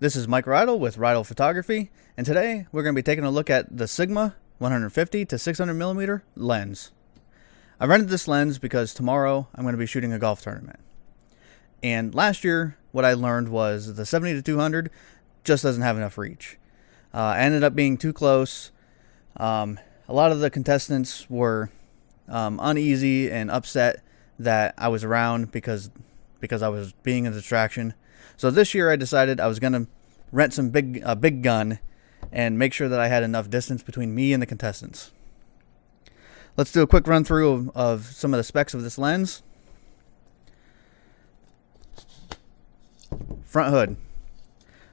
This is Mike Rydell with Rydell Photography, and today we're going to be taking a look at the Sigma 150 to 600 millimeter lens. I rented this lens because tomorrow I'm going to be shooting a golf tournament. And last year, what I learned was the 70 to 200 just doesn't have enough reach. I ended up being too close. A lot of the contestants were uneasy and upset that I was around because I was being a distraction. So this year I decided I was going to rent a big gun and make sure that I had enough distance between me and the contestants. Let's do a quick run through of some of the specs of this lens. Front hood.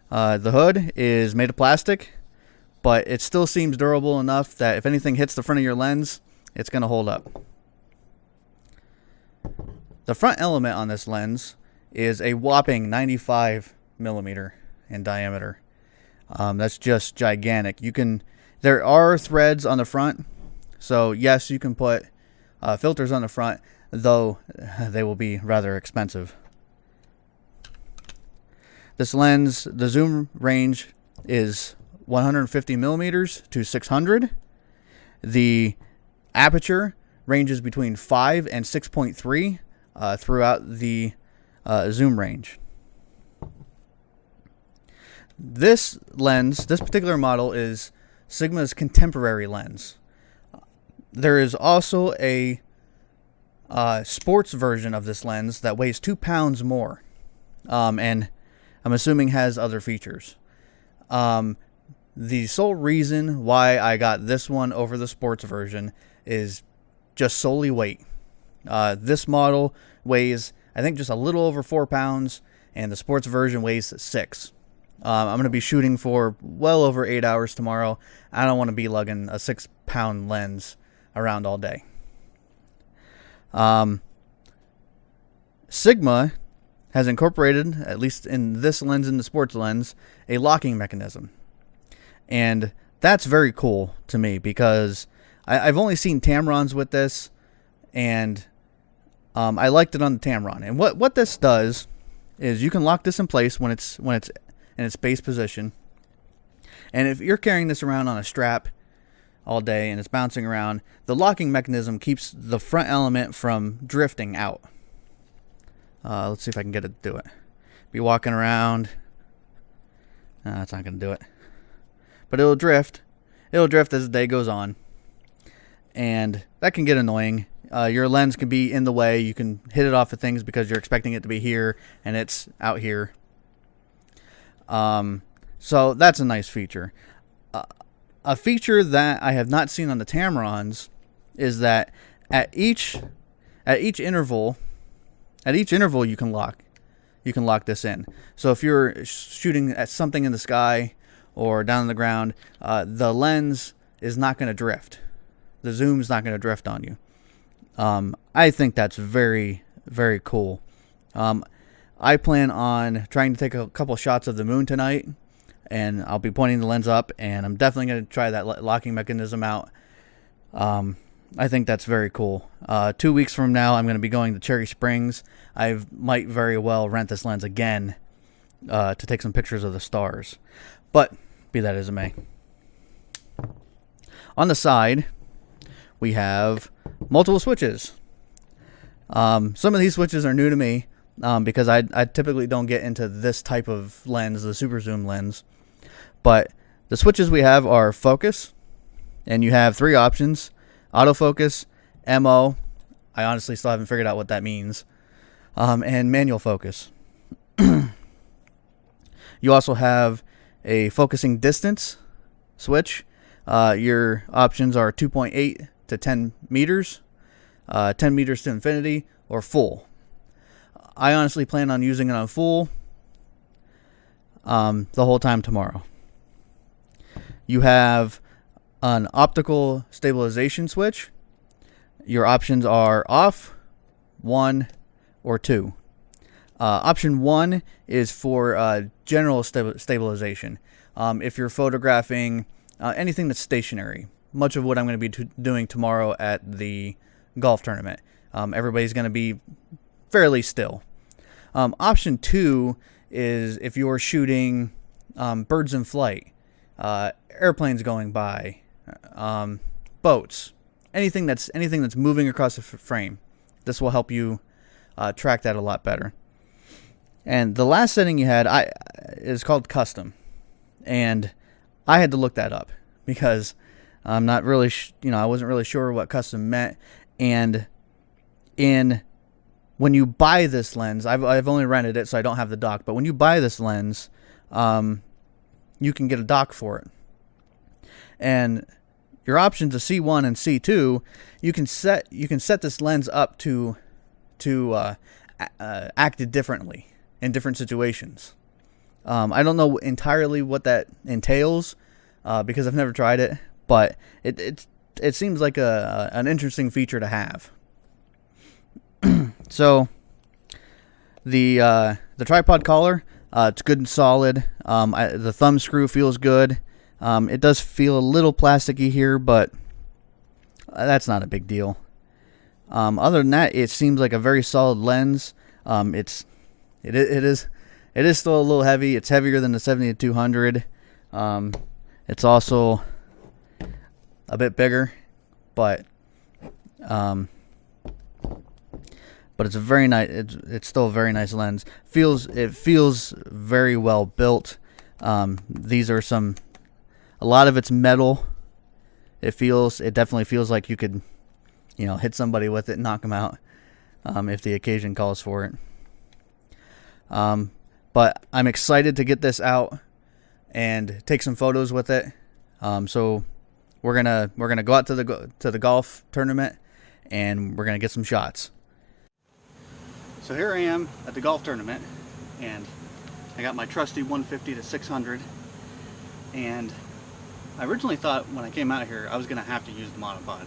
The hood is made of plastic, but it still seems durable enough that if anything hits the front of your lens, it's going to hold up. The front element on this lens is a whopping 95 millimeter in diameter. That's just gigantic. There are threads on the front, so yes, you can put filters on the front, though they will be rather expensive. This lens, the zoom range is 150 millimeters to 600. The aperture ranges between 5 and 6.3 throughout the zoom range. This lens, this particular model, is Sigma's contemporary lens. There is also a sports version of this lens that weighs 2 pounds more, and I'm assuming has other features. The sole reason why I got this one over the sports version is just solely weight. This model weighs, I think, just a little over 4 pounds, and the sports version weighs 6. I'm going to be shooting for well over 8 hours tomorrow. I don't want to be lugging a 6-pound lens around all day. Sigma has incorporated, at least in this lens, in the sports lens, a locking mechanism. And that's very cool to me because I've only seen Tamrons with this, and I liked it on the Tamron. And what this does is you can lock this in place when it's in its base position. And if you're carrying this around on a strap all day and it's bouncing around, the locking mechanism keeps the front element from drifting out. Let's see if I can get it to do it. Be walking around. It's not going to do it. But it'll drift. It'll drift as the day goes on. And that can get annoying. Your lens can be in the way. You can hit it off of things because you're expecting it to be here and it's out here. So that's a nice feature. A feature that I have not seen on the Tamrons is that at each interval you can lock this in. So if you're shooting at something in the sky or down on the ground, the lens is not going to drift. The zoom's not going to drift on you. I think that's very, very cool. I plan on trying to take a couple shots of the moon tonight, and I'll be pointing the lens up, and I'm definitely going to try that locking mechanism out. I think that's very cool. 2 weeks from now, I'm going to be going to Cherry Springs. I might very well rent this lens again to take some pictures of the stars. But be that as it may. On the side, we have multiple switches. Some of these switches are new to me. Because I typically don't get into this type of lens, the super zoom lens. But the switches we have are focus, and you have 3 options: autofocus, MO, I honestly still haven't figured out what that means, and manual focus. You also have a focusing distance switch. Your options are 2.8 to 10 meters, 10 meters to infinity, or full. I honestly plan on using it on full the whole time tomorrow. You have an optical stabilization switch. Your options are off, 1, or 2. Option 1 is for general stabilization. If you're photographing anything that's stationary, much of what I'm going to be doing tomorrow at the golf tournament. Everybody's going to be fairly still. Option 2 is if you're shooting birds in flight, airplanes going by, boats, anything that's moving across the frame. This will help you track that a lot better. And the last setting you had is called custom, and I had to look that up because I'm not really, I wasn't really sure what custom meant. And when you buy this lens, I've only rented it, so I don't have the dock. But when you buy this lens, you can get a dock for it. And your options of C1 and C2, you can set this lens up to act differently in different situations. I don't know entirely what that entails because I've never tried it, but it seems like an interesting feature to have. So the tripod collar, it's good and solid. The thumb screw feels good. It does feel a little plasticky here, but that's not a big deal. Other than that, it seems like a very solid lens. It is still a little heavy. It's heavier than the 70-200. It's also a bit bigger, but it's a very nice. It's still a very nice lens. It feels very well built. These are a lot of it's metal. It definitely feels like you could, hit somebody with it and knock them out, if the occasion calls for it. But I'm excited to get this out and take some photos with it. So we're gonna go out to the golf tournament and we're gonna get some shots. So here I am at the golf tournament, and I got my trusty 150-600, and I originally thought when I came out here I was gonna have to use the monopod,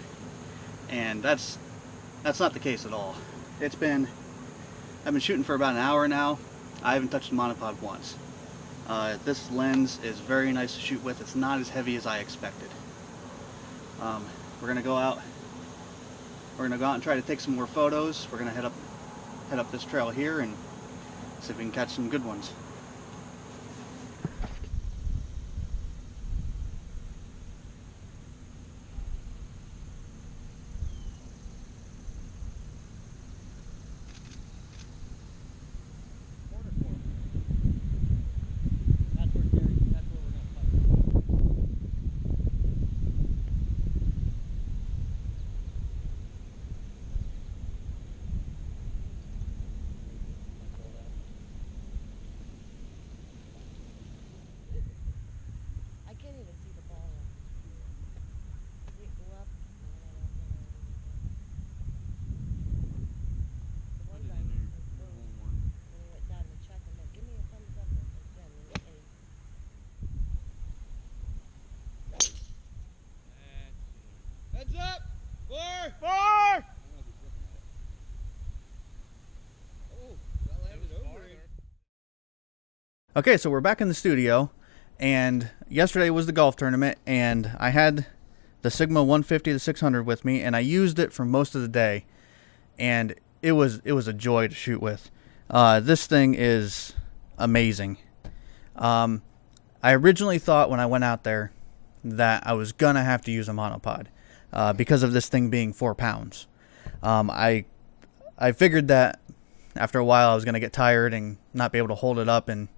and that's not the case at all. I've been shooting for about an hour now. I haven't touched the monopod once. This lens is very nice to shoot with. It's not as heavy as I expected. We're gonna go out and try to take some more photos. We're gonna head up this trail here and see if we can catch some good ones. Heads up! Four! Oh, that landed over it. Okay, so we're back in the studio, and yesterday was the golf tournament, and I had the Sigma 150-600 with me, and I used it for most of the day, and it was a joy to shoot with. This thing is amazing. I originally thought when I went out there that I was gonna have to use a monopod because of this thing being 4 pounds. I figured that after a while I was gonna get tired and not be able to hold it up, and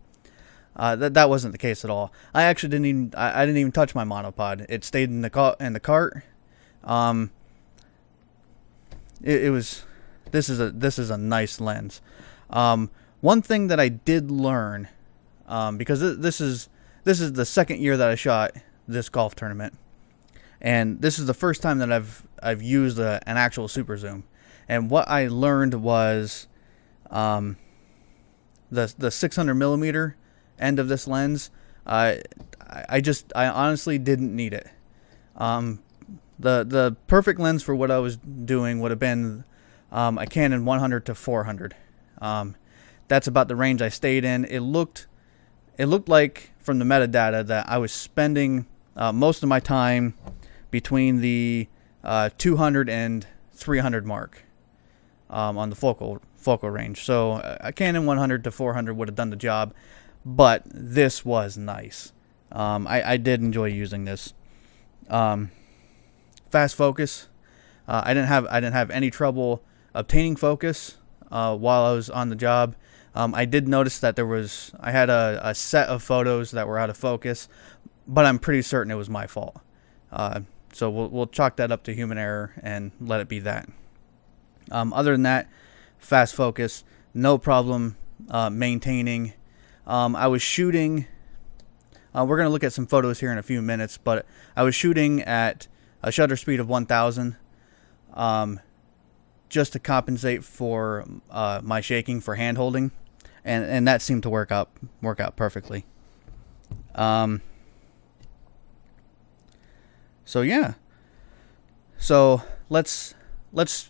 that wasn't the case at all. I actually didn't even touch my monopod. It stayed in the cart. This is a nice lens. One thing that I did learn, because this is the second year that I shot this golf tournament, and this is the first time that I've used an actual super zoom. And what I learned was the 600 millimeter end of this lens. I honestly didn't need it. The perfect lens for what I was doing would have been a Canon 100-400. That's about the range I stayed in. It looked like from the metadata that I was spending most of my time between the 200 and 300 mark on the focal range. So a Canon 100-400 would have done the job. but this was nice. I did enjoy using this. Fast focus. I didn't have any trouble obtaining focus while I was on the job. I did notice that I had a set of photos that were out of focus, but I'm pretty certain it was my fault. So we'll chalk that up to human error and let it be that. Other than that, fast focus, no problem maintaining. I was shooting. We're going to look at some photos here in a few minutes, but I was shooting at a shutter speed of 1,000 just to compensate for my shaking for hand holding, and that seemed to work out perfectly. So yeah. So let's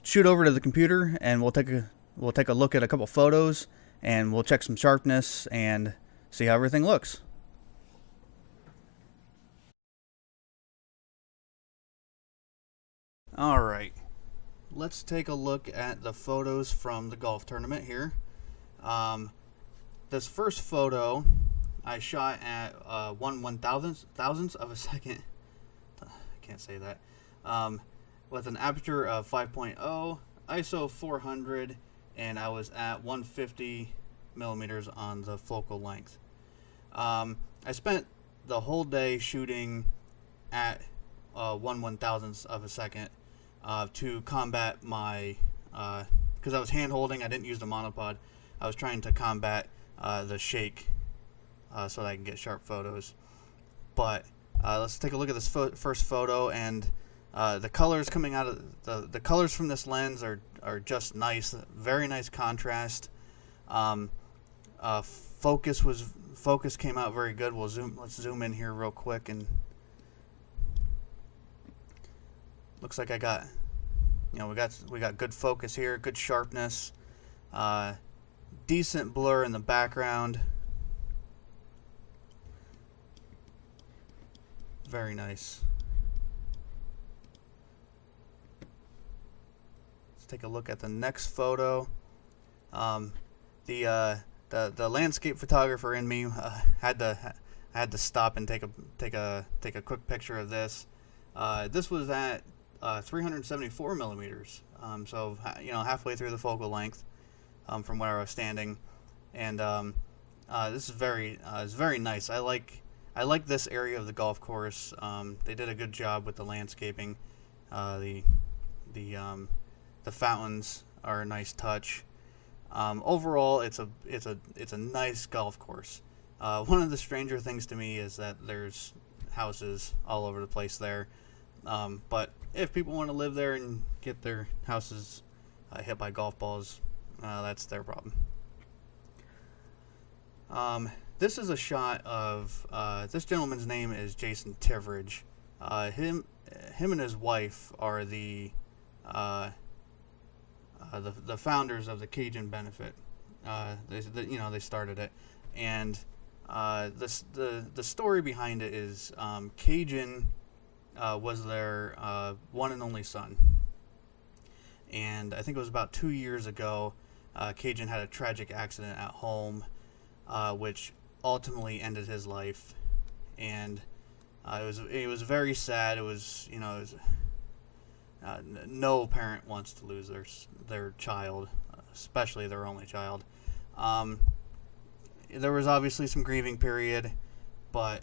shoot over to the computer and we'll take a look at a couple photos and we'll check some sharpness and see how everything looks. All right. Let's take a look at the photos from the golf tournament here. This first photo I shot at 1/1000th of a second. I can't say that. With an aperture of 5.0, ISO 400, and I was at 150 millimeters on the focal length. I spent the whole day shooting at 1/1000th of a second to combat my, because I was hand holding, I didn't use the monopod. I was trying to combat the shake so that I can get sharp photos. But let's take a look at this first photo, and the colors coming out of the colors from this lens are just nice, very nice contrast. Focus came out very good. Let's zoom in here real quick, and looks like we got good focus here, good sharpness, decent blur in the background. Very nice. Let's take a look at the next photo. The landscape photographer in me had to stop and take a quick picture of this. This was at 374 millimeters, so halfway through the focal length from where I was standing, and this is very nice. I like this area of the golf course. They did a good job with the landscaping. The fountains are a nice touch. Overall, it's a nice golf course. One of the stranger things to me is that there's houses all over the place there. But if people want to live there and get their houses hit by golf balls, that's their problem. This is a shot of this gentleman's name is Jason Tiveridge. Him and his wife are the founders of the Cajun Benefit. They started it, and the story behind it is Cajun was their one and only son, and I think it was about 2 years ago. Cajun had a tragic accident at home, which ultimately ended his life, and it was very sad. No parent wants to lose their child, especially their only child. There was obviously some grieving period, but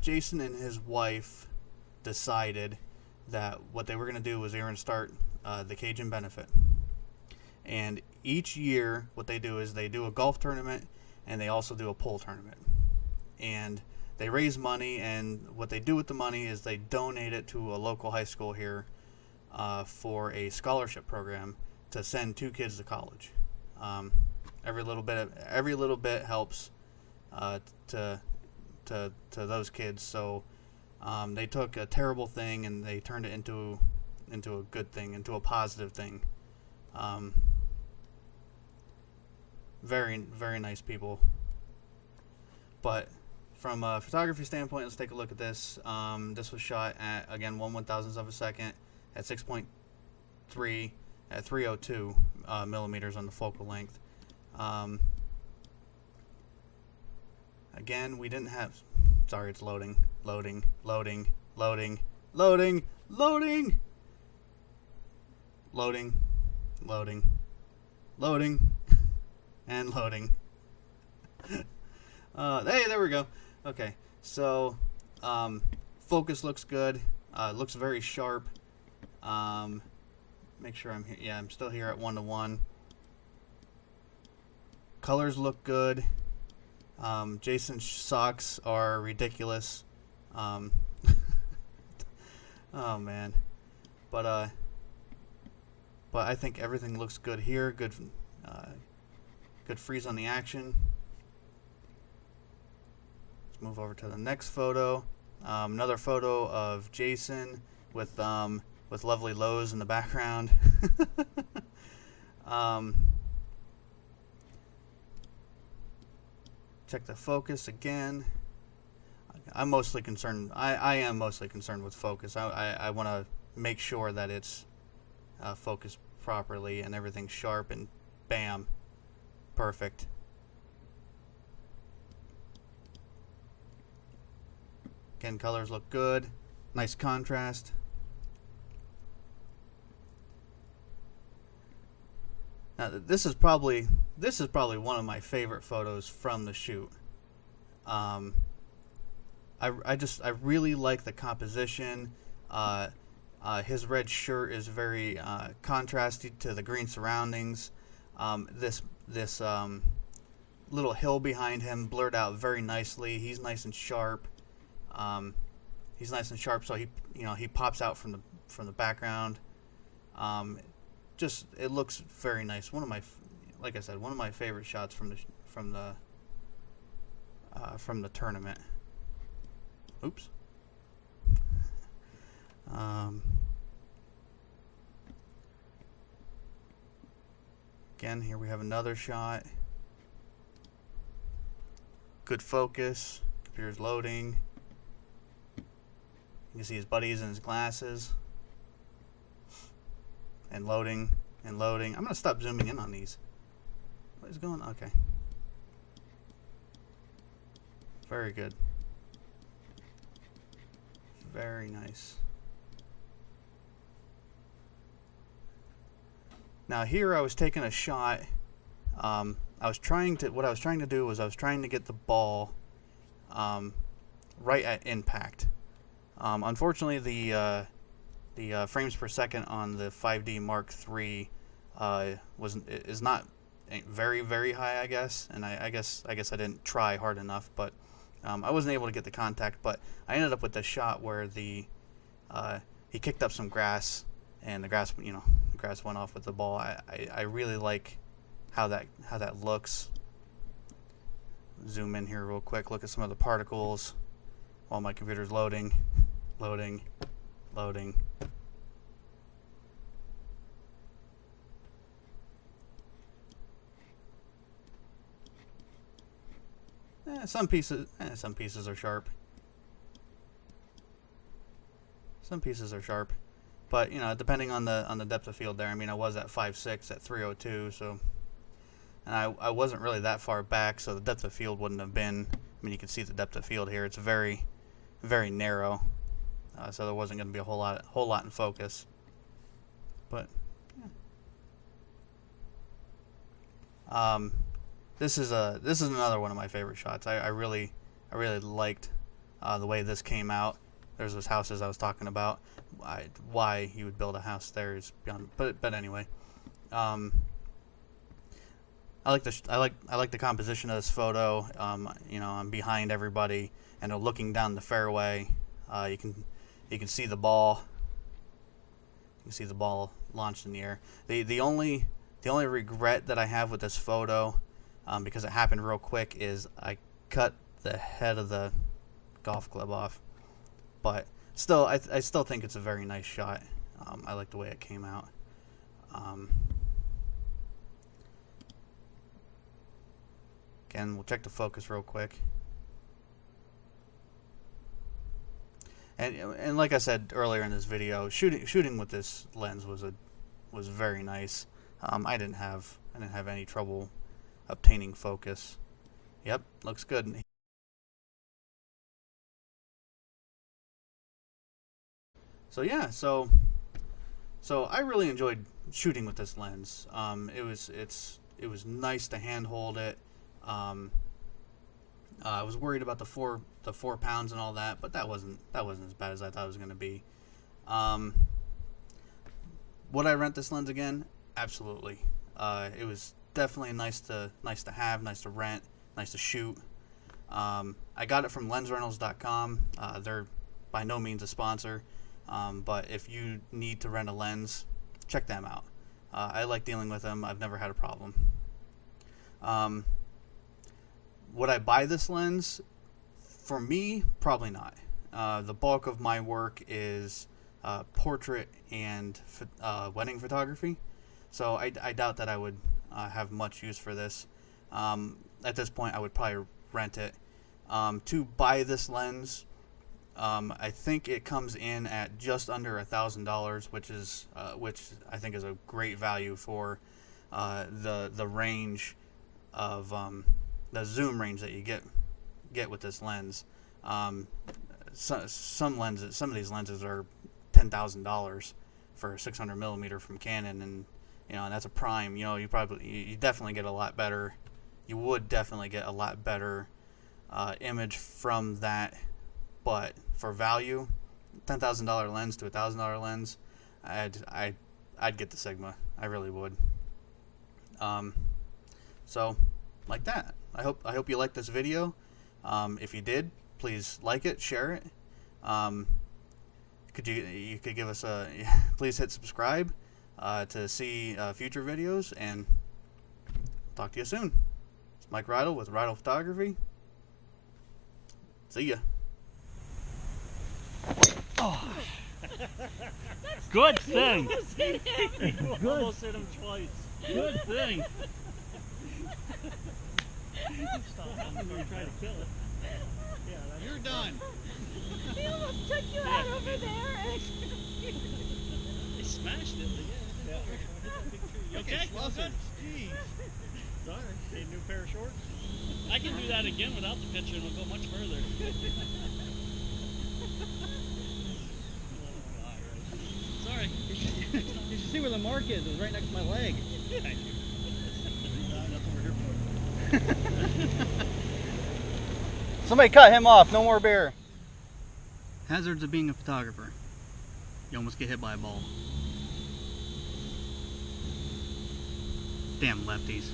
Jason and his wife decided that what they were going to do was they were going to start the Cajun Benefit. And each year, what they do is they do a golf tournament, and they also do a pool tournament. And they raise money, and what they do with the money is they donate it to a local high school here for a scholarship program to send 2 kids to college. Every little bit helps to those kids. So they took a terrible thing and they turned it into a good thing, into a positive thing. Very, very nice people. But from a photography standpoint, let's take a look at this. This was shot at, again, 1/1000th of a second at 6.3 at 302 millimeters on the focal length. Again, we didn't have... Sorry, it's loading. Loading, loading, loading, loading, loading, loading, loading, loading, and loading. Hey, there we go. Okay, so focus looks good. Looks very sharp. Make sure I'm here. Yeah, I'm still here at 1:1. Colors look good. Jason's socks are ridiculous. Oh man, but I think everything looks good here. Good freeze on the action. Let's move over to the next photo. Another photo of Jason with lovely lows in the background. Check the focus again. I'm mostly concerned. I am mostly concerned with focus. I want to make sure that it's focused properly and everything's sharp, and bam, perfect. Again, colors look good. Nice contrast. Now, this is probably one of my favorite photos from the shoot. I really like the composition. His red shirt is very contrasty to the green surroundings. This little hill behind him blurred out very nicely. He's nice and sharp. So he pops out from the background. It looks very nice. Like I said, one of my favorite shots from the tournament. Oops. Again, here we have another shot. Good focus. Computer's loading. You can see his buddies and his glasses. And loading, and loading. I'm going to stop zooming in on these. What is going on? Okay. Very good. Very nice. Now here I was taking a shot. What I was trying to do was I was trying to get the ball right at impact. Unfortunately, the frames per second on the 5D Mark III is not very, very high, I guess, and I guess I didn't try hard enough, but I wasn't able to get the contact. But I ended up with the shot where he kicked up some grass, and the grass went off with the ball. I really like how that looks. Zoom in here real quick. Look at some of the particles while my computer's loading. Some pieces are sharp. Some pieces are sharp, but depending on the depth of field there. I mean, I was at 5.6 at 302, so, and I wasn't really that far back, so the depth of field wouldn't have been. I mean, you can see the depth of field here. It's very, very narrow, so there wasn't going to be a whole lot in focus. But yeah. This is another one of my favorite shots. I really liked the way this came out. There's those houses I was talking about. Why you would build a house there is beyond. But anyway, I like the composition of this photo. I'm behind everybody and I'm looking down the fairway. You can see the ball. You can see the ball launched in the air. The only regret that I have with this photo, because it happened real quick, is I cut the head of the golf club off. But still, I still think it's a very nice shot. I like the way it came out. Again, we'll check the focus real quick. And like I said earlier in this video, shooting with this lens was very nice. I didn't have any trouble obtaining focus. Yep, looks good. yeah, so I really enjoyed shooting with this lens. It was nice to handhold it. I was worried about the 4 pounds and all that, but that wasn't as bad as I thought it was going to be. Would I rent this lens again? Absolutely. It was definitely nice to have, nice to rent, nice to shoot. I got it from lensrentals.com. They're by no means a sponsor, but if you need to rent a lens, check them out. I like dealing with them. I've never had a problem. Would I buy this lens? For me, probably not. The bulk of my work is portrait and wedding photography, so I doubt that I would have much use for this. At this point, I would probably rent it. To buy this lens, I think it comes in at just under $1,000, which I think is a great value for the range of the zoom range that you get with this lens. Some of these lenses are $10,000 for a 600 millimeter from Canon, and and that's a prime. You definitely get a lot better. You would definitely get a lot better image from that, but for value, $10,000 lens to $1,000 lens, I'd get the Sigma. I really would. So like that. I hope you liked this video. If you did, please like it, share it. You could give us please hit subscribe to see future videos, and talk to you soon. It's Mike Rydell with Rydell Photography. See ya. Oh. Good thing. Almost hit him twice. Good thing. Stop. I'm going to try to kill it. Yeah, You're done. He almost took you out over there. They smashed it. Yeah. You okay? Well, Good. jeez. Sorry. Need a new pair of shorts? I can do that again without the picture and it'll go much further. Sorry. You should see where the mark is. It was right next to my leg. Thank you. That's what we're here for. Somebody cut him off. No more beer. Hazards of being a photographer. You almost get hit by a ball. Damn lefties.